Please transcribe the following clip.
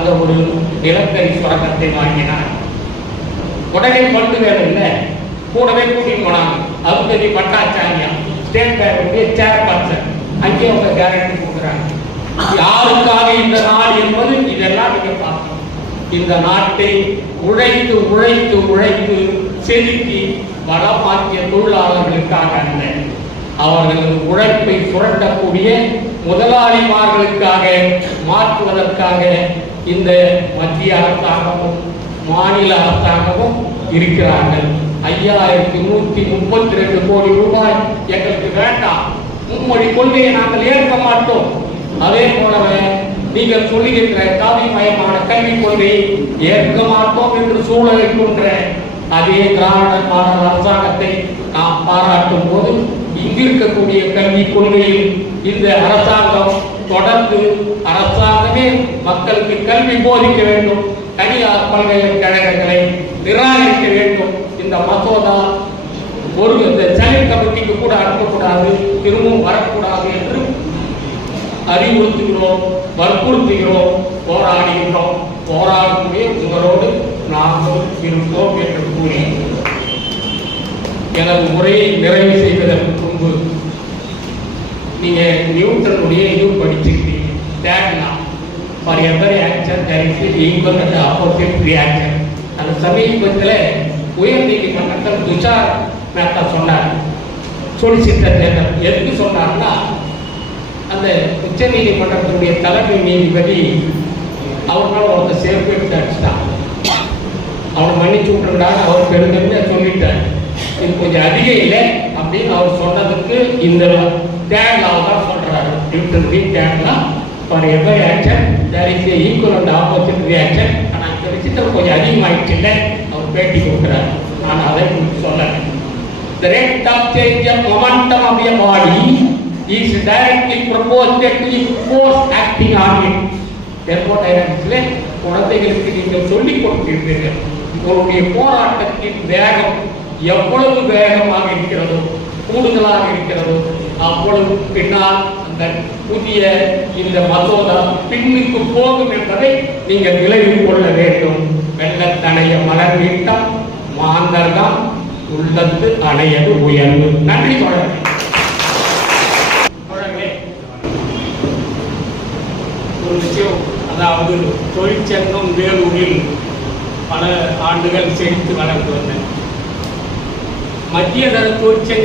அந்த ஒரு நிலக்கரி சுரங்கத்தை வாங்கினார் உடனே பண்டு வேலை இல்லை. கூடவே கூட்டிட்டு போனாங்க அருந்ததி பட்டாச்சாரியா ஸ்டேட் பேங்குடைய சேர்பர்சன் அங்கே அவங்க கேரண்டி கொடுக்குறாங்க. யாருக்காக இந்த நாள் என்பது இதெல்லாம் நீங்க பார்க்கணும். இந்த நாட்டை உழைத்து உழைத்து உழைத்து செலுத்தி வளமாக்கிய தொழிலாளர்களுக்காக அல்ல. அவர்களது உழைப்பை சுரண்டக்கூடிய முதலாளிமார்களுக்காக மாற்றுவதற்காக இந்த மத்திய அரசாங்கமும் மாநில அரசாங்கமும் இருக்கிறார்கள். ஐயாயிரத்தி நூத்தி முப்பத்தி ரெண்டு கோடி ரூபாய் எங்களுக்கு வேண்டாம். மும்மொழி கொள்கையை நாங்கள் ஏற்க மாட்டோம். அதே போலவே நீங்கள் சொல்லுகின்ற காவிமயமான கல்விக் கொள்கையை ஏற்க மாட்டோம் என்று சூழலிக்கின்ற அதே திராவிட மாடல் அரசாங்கத்தை நாம் பாராட்டும் போது இங்கு இருக்கக்கூடிய கல்விக் கொள்கையில் இந்த அரசாங்கம் தொடர்ந்து அரசாங்கமே மக்களுக்கு கல்வி போதிக்க வேண்டும். தனியார் பல்கலைக்கழகங்களை நிராகரிக்க வேண்டும். இந்த மசோதா ஒரு இந்த செனட் கமிட்டிக்கு கூட அனுப்பக்கூடாது திரும்பவும் வரக்கூடாது என்று அறிவுறுத்துகிறோம் வற்புறுத்துகிறோம் போராடுகிறோம் போராடக்கூடிய உங்களோடு நாங்கள் இருப்போம் என்று எனது உரையை நிறைவு செய்வதற்கு முன்பு நீங்கள் நியூட்டனுடைய இது படிச்சிருக்கீங்க தேட்னா for every action there is equal and opposite reaction அந்த சமீபத்தில் உயர் நீதிமன்றத்தில் துஷார் மேத்தா சொன்னார். சொலிசிட்டர் ஜெனரல் எதுக்கு சொன்னார்னா அந்த உச்ச நீதிமன்றத்தினுடைய தலைமை நீதிபதி அவர்னால ஒருத்தர் சேர்ப்பு எடுத்து அடிச்சிட்டான் அவனை மன்னிச்சு விட்டுருந்தான்னு அவர் பெருந்தன்மையா இது கொஞ்சம் அதிகம் இல்லை அப்படின்னு அவர் சொன்னதுக்கு இந்த தேங்காவை தான் சொல்றாரு. நியூட்டன் வி தேங்கா for every action there is equal and opposite reaction ஆனால் இந்த விஷயத்தில் கொஞ்சம் அதிகமாயிடுச்சு இல்லை? அவர் பேட்டி கொடுக்குறாரு. நான் அதை சொல்ல The rate of change of momentum of a body is directly proportional to the force acting on it. தெர்மோடைனமிக்ஸ்ல குழந்தைகளுக்கு நீங்கள் சொல்லிக் கொடுக்கிறீர்கள் உங்களுடைய போராட்டத்தின் வேகம் எவ்வளவு வேகமாக இருக்கிறதோ கூடுதலாக இருக்கிறதோ அவ்வளவு பின்னால் அந்த புதிய இந்த மசோதா பின்னுக்கு போகும் என்பதை நீங்கள் நினைவில் கொள்ள வேண்டும். வெள்ளத்தனைய மலர் வீட்டம் மாந்தர்தான் உள்ளத்து அணையது உயர்வு. நன்றி தோழர்களே. ஒரு விஷயம் அதாவது தொழிற்சங்கம் வேலூரில் பல ஆண்டுகள் சேர்த்து வளர்ந்து வந்தேன் மத்திய தர தொழிற்சங்க